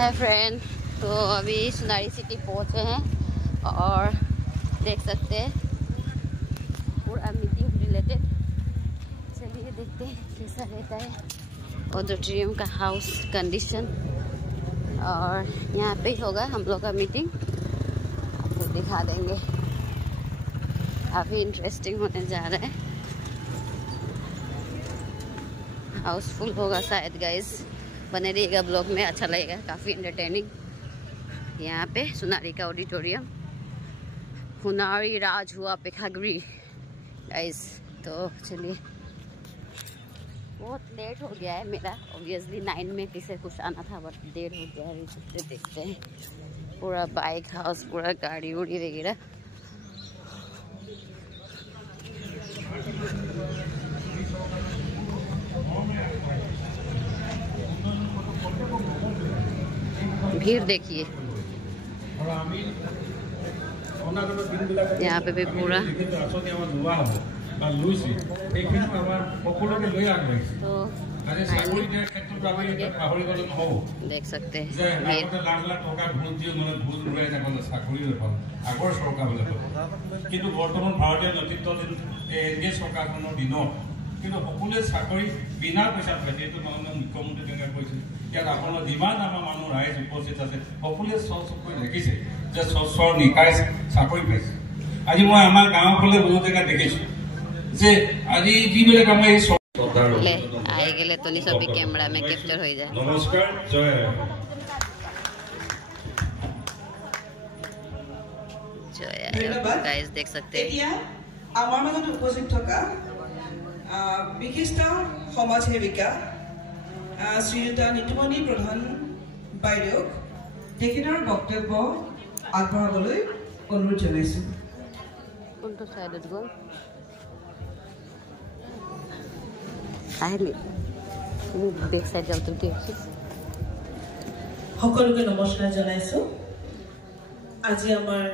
Hi friend, तो अभी सुनारी city पहुंचे हैं और देख सकते हैं पूरा मीटिंग रिलेटेड। चलिए देखते हैं कैसा रहता है ऑडिटोरियम का हाउस कंडीशन। और यहाँ पे ही होगा हम लोग का मीटिंग, आपको दिखा देंगे। काफ़ी इंटरेस्टिंग होने जा रहा है, हाउसफुल होगा शायद गाइस। बने रहिएगा ब्लॉग में, अच्छा लगेगा, काफ़ी एंटरटेनिंग। यहाँ पे सुनारी का ऑडिटोरियम, हुनारी राज हुआ पिखागरी गाइस। तो चलिए, बहुत लेट हो गया है मेरा, ऑब्वियसली 9 में किसे कुछ आना था, बट देर हो गया है। इससे देखते हैं पूरा बाइक हाउस, पूरा गाड़ी उड़ी वगैरह। भीड़ देखिए, यहाँ पे भी पूरा देख सकते हैं কিন্তু সকলোৱে চাকৰি বিনা পইচাত পাইছে। এইটো মাননীয় মুখ্যমন্ত্ৰী ডাঙৰীয়াই কৈছে। ইয়াত আপোনাৰ যিমান আমাৰ মানুহ ৰাইজ উপস্থিত আছে সকলোৱে চকুৰে দেখিছে যে স্বচ্ছৰ নিকায় চাকৰি পাইছে। আজি মই আমাৰ গাঁৱৰ ফালে বহুত জেগাত দেখিছোঁ যে আজি যিবিলাক আমাৰ এই कैमरा में कैप्चर हो जाए। नमस्कार, जय गाइस, देख सकते हैं আমাৰ মাজত উপস্থিত থকা বিশিষ্ট সমাজ সেৱিকা শ্ৰীযুতা নিতুমণি প্ৰধান বাইদেউক তেখেতৰ বক্তব্য আগবঢ়াবলৈ অনুৰোধ জনাইছোঁ। কোনটো সাইডত গ'ল আহিলে বেক সাইড যাওঁতে আছে। সকলোকে নমস্কাৰ জনাইছোঁ। আজি আমাৰ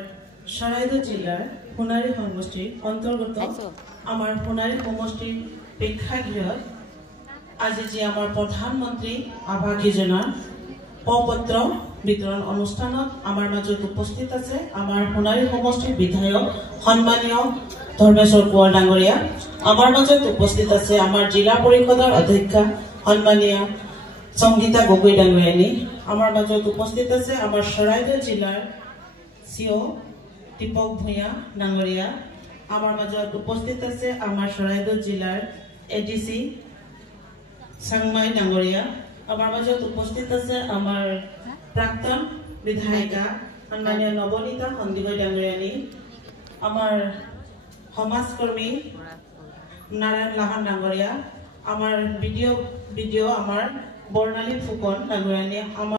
চৰাইদেউ জিলাৰ সোণাৰী সমষ্টিৰ অন্তৰ্গত আমাৰ সোণাৰী সমষ্টিৰ প্ৰেক্ষাগৃহত আজি যি আমাৰ প্ৰধানমন্ত্ৰী আৱাস যোজনাৰ প্ৰপত্ৰ বিতৰণ অনুষ্ঠানত আমাৰ মাজত উপস্থিত আছে আমাৰ সোণাৰী সমষ্টিৰ বিধায়ক সন্মানীয় ধৰ্মেশ্বৰ কোঁৱৰ ডাঙৰীয়া। আমাৰ মাজত উপস্থিত আছে আমাৰ জিলা পৰিষদৰ অধ্যক্ষা সন্মানীয় সংগীতা গগৈ ডাঙৰীয়ানী। আমাৰ মাজত উপস্থিত আছে আমাৰ চৰাইদেউ জিলাৰ চিঅ দীপক ভূঞা ডাঙৰীয়া। আমাৰ মাজত উপস্থিত আছে আমাৰ চৰাইদেউ জিলাৰ এডিচি চাংমাই ডাঙৰীয়া। আমাৰ মাজত উপস্থিত আছে আমাৰ প্ৰাক্তন বিধায়িকা সন্মানীয় নৱনীতা সন্দিকৈ ডাঙৰীয়ানী। আমাৰ সমাজকৰ্মী নাৰায়ণ লাহন ডাঙৰীয়া। আমাৰ বিডিঅ' আমাৰ বৰ্ণালী ফুকন ডাঙৰীয়ানী। আমাৰ